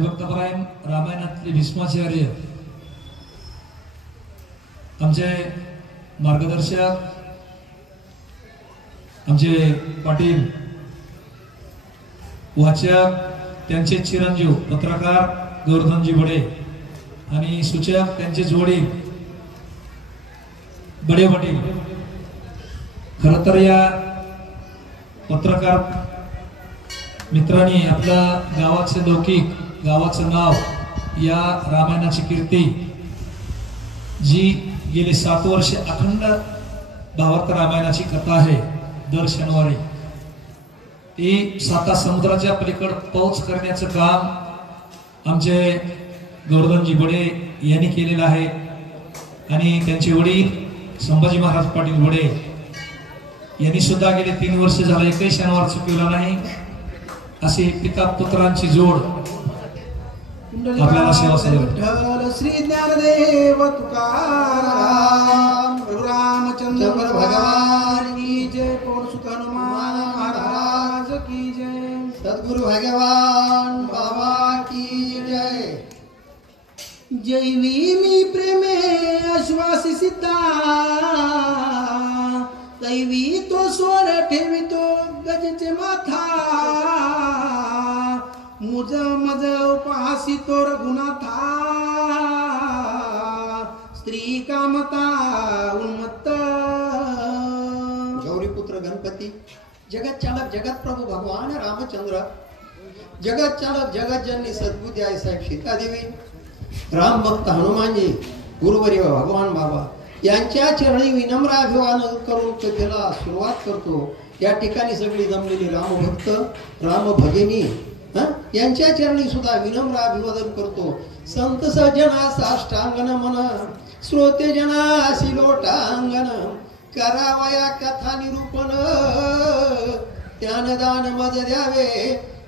हरिभक्तपरायण रामायणातले भीष्माचार्य आमचे मार्गदर्शक आमचे पाटील वाचक त्यांचे चिरंजीव पत्रकार गोवर्धनजी बडे आणि सूचक त्यांचे जोडी बडे पाटील। खरं तर या पत्रकार मित्रांनी आपल्या गावाचे लौकिक गावाचं नाव या रामायणाची कीर्ती जी गेली 7 वर्षे अखंड भावार्थ रामायणाची कथा आहे दर शनिवारी ती 7 समुद्राच्या पलीकड पोहोच करण्याचं काम आमचे गोवर्धनजी बडे यांनी केलेलं आहे आणि त्यांचे वडील संभाजी महाराज पाटील बडे यांनी सुद्धा गेले 3 वर्ष झाले एकही शनिवार चुकवला नाही। अशी पिता पुत्रांची जोड आपल्याला सेवा सदैव। श्री ज्ञानदेव तुकाराम रामचंद्र भगवान की जय। पवन सुत हनुमान महाराज की जय। सद्गुरु भगवान बाबा की जय। जैवी मी प्रेमे आश्वासिता दैवी तो सोर ठेवितो गजचे माथा मुज मज उपहासी तो रघुनाथा स्त्री कामता उन्मत्त। गौरीपुत्र गणपती जगत चालक जगत प्रभू भगवान रामचंद्र जगत चालक जगत जननी सद्बुद्धी आई साहेब सीतादेवी राम भक्त हनुमानजी गुरुवर्य भगवान बाबा यांच्या चरणी विनम्र अभिवादन करून कथेला सुरुवात करतो। या ठिकाणी सगळी जमलेली रामभक्त राम भगिनी यांच्या चरणी सुद्धा विनम्र अभिवादन करतो। संत सज्जना साष्टांगन मन श्रोते जना सिलोटांगन करावया कथा निरूपण ज्ञानदान मज द्यावे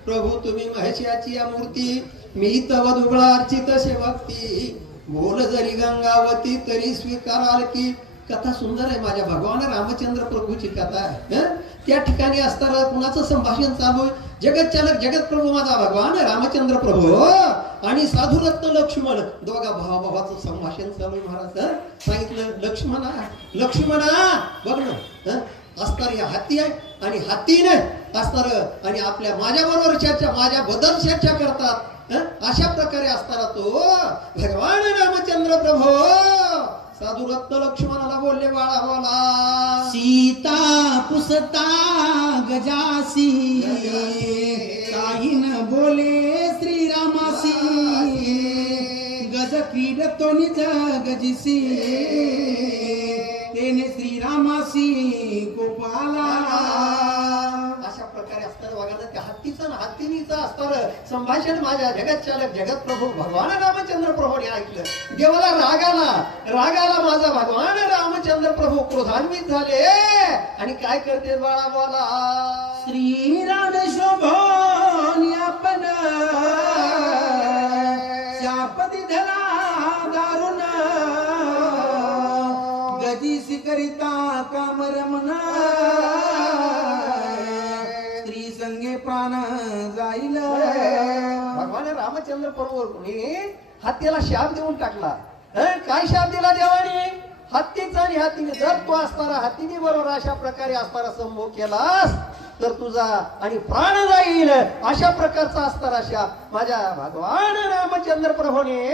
प्रभू तुम्ही महेशाची या मूर्ती मी तव दुबळा अर्चित सेवक्ती बोल जरी गंगावती तरी स्वीकाराल की। कथा सुंदर आहे माझ्या भगवान रामचंद्र प्रभूची कथा आहे। त्या ठिकाणी असताना कुणाचं संभाषण चालू आहे जगत चालक जगत प्रभू माझा भगवान रामचंद्र प्रभू आणि साधुरत्न लक्ष्मण दोघा भावाचं संभाषण चालू आहे। महाराज सांगितलं लक्ष्मणा बघ ना असणार या हाती आहे आणि हातीने असणार आणि आपल्या माझ्या बरोबर चर्चा माझ्या बद्दल चर्चा करतात अशा प्रकारे असताना तो भगवान रामचंद्र प्रभू साधुरत्न लक्ष्मणाला बोलले बाळा बोला सीता पुसता गजासी काही न बोले श्रीरामासी गज क्रीडतो निज गजिसी तेने श्रीरामासी गोपाला। अशा प्रकारे असताना बघा त्या हत्तीचं ना हत्तीनीचं असताना संभाषण माझ्या जगत चालक जगत प्रभू भगवान रामचंद्र प्रभूने ऐकलं। देवाला रागाला माझा भगवान रामचंद्र प्रभू क्रोधान्वित झाले आणि काय करते बाळा बोला श्रीराम शोभोनी आपण शापदी धरा दारुण गजीसी करिता काम रमना स्त्री संगे प्राण जाईल। भगवान रामचंद्र प्रभू कोणी हत्तीला शाप देऊन टाकला। काय शाप दिला देवाने हत्तीचा आणि हत्तीने जर तो असताना हत्तीने बरोबर अशा प्रकारे असताना संभोग केलास तर तुझा आणि प्राण जाईल अशा प्रकारचा असताना शाप माझ्या भगवान रामचंद्र प्रभूने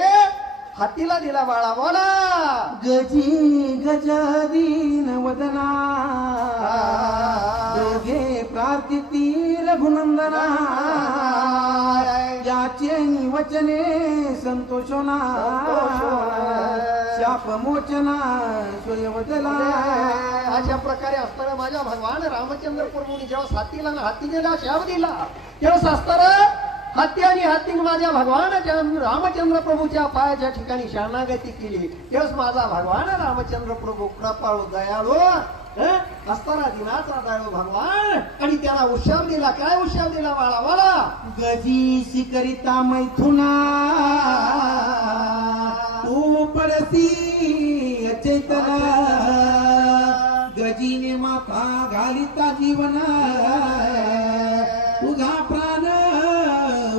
हातीला दिला बाळा बोला गजी गजादीन वदना दोघे प्रार्थिती रघुनंदना याचे वचने संतोषना शाप मोचना सोयवदला। अशा प्रकारे असताना माझ्या भगवान रामचंद्र प्रभूने जेव्हा हातीने शाप दिला तेव्हा असताना हत्ती आणि हत्तीने माझ्या भगवान रामचंद्र प्रभूच्या पायाच्या ठिकाणी शरणागती केली तेव्हा माझा भगवान रामचंद्र प्रभू कृपाळू दयाळू असताना दिनाचा दयाळू भगवान आणि त्याला उत्सव दिला। काय उत्सव दिला बाळा बोला गजी शिकरिता मैथुना तू पडसी चैतना गजीने माथा घालिता जीवना तुझा प्राण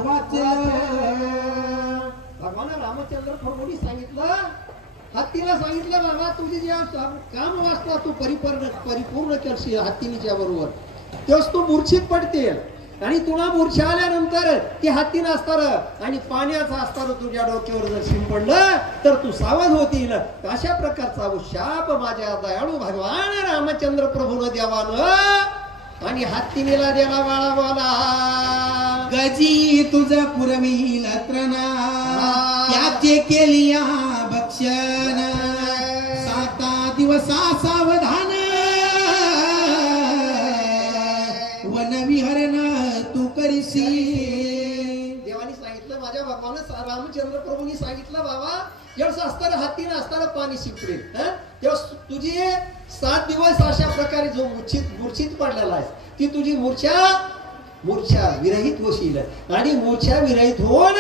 वाचला रामचंद्र प्रभूंनी सांगितलं, हत्तीला सांगितलं बाबा तुझी जे काम वाचता तू परिपूर्ण करशील हत्तीच्या बरोबर, तेव्हाच तू मूर्छित पडतील आणि तुला मूर्छा आल्यानंतर ती हत्ती नसणार आणि पाण्याचा असताना तुझ्या डोक्यावर जर शिंपडलं तर तू सावध होतील. अशा प्रकारचा शाप माझ्या दयाळू भगवान रामचंद्र प्रभून द्यावानं आणि हत्तीनेला द्याला बाळा बोला गजी तुझ पुरवील त्रना त्याचे केलिया भक्षण 7 दिवसा सावधान वनविहरण तू करीसी. देवानी सांगितलं माझ्या भगवान रामचंद्र प्रभूंनी सांगितलं बाबा जेव्हा असताना हत्तीनं असताना पाणी शिंपडेल तेव्हा तुझी 7 दिवस अशा प्रकारे जो मूर्छित पडलेला आहे ती तुझी मूर्छा विरहित होशील आणि मूर्छा विरहित होऊन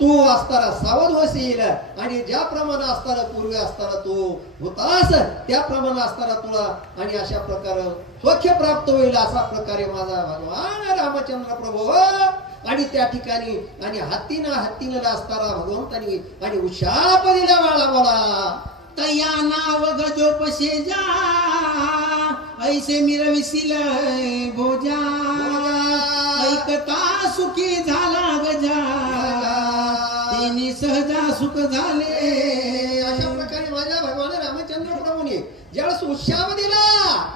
तू असताना सावध होशील आणि ज्याप्रमाणे असताना पूर्वी असताना तू होतास त्याप्रमाणे असताना तुला आणि अशा प्रकारे सौख्य प्राप्त होईल. असा प्रकारे माझा भगवान रामचंद्र प्रभू आणि त्या ठिकाणी आणि हत्तीनं असताना भगवंतानी आणि उशाप दिला बाळा बोला तया नाव गजोपशे जा ऐसे मिरविसिल भोजा ऐकता सुखी झाला गजा तेने सहजा सुख झाले. अशा प्रकारे माझ्या भगवान रामचंद्र प्रभूने ज्यावेळेस उशाप दिला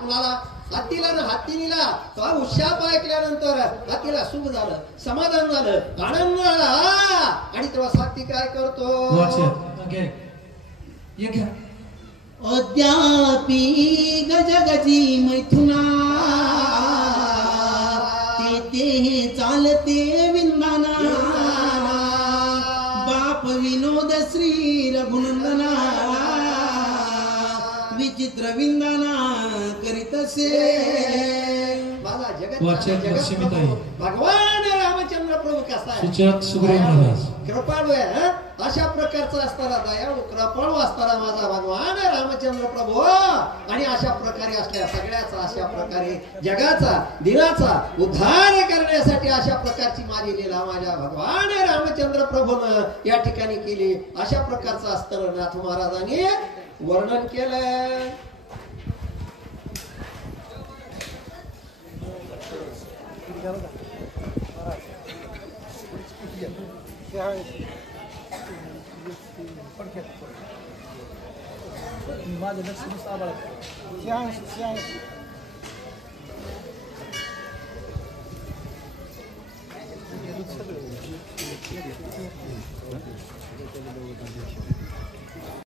कुणाला हत्तीला तो उशाप ऐकल्यानंतर हत्तीला सुख झालं, समाधान झालं, आनंद झाला आणि तेव्हा हत्ती काय करतो अद्यापि गजगजी मैथुना ते चालते विंदाना बाप विनोद श्री रघुनंदना विचित्र विंदाना करीत असे. माझा जगत भगवान रामचंद्र प्रभू कसा आहे कृपाळू आहे. अशा प्रकारचा असताना दयाळू कृपाळू असताना माझा भगवान रामचंद्र प्रभू आणि अशा प्रकारे असल्या सगळ्याचा अशा प्रकारे जगाचा दिनाचा उद्धार करण्यासाठी अशा प्रकारची माझी लीला माझ्या भगवान रामचंद्र प्रभून या ठिकाणी केली. अशा प्रकारचा असताना नाथ महाराजांनी वर्णन केलं. माझं लक्ष नुसतं आभाळ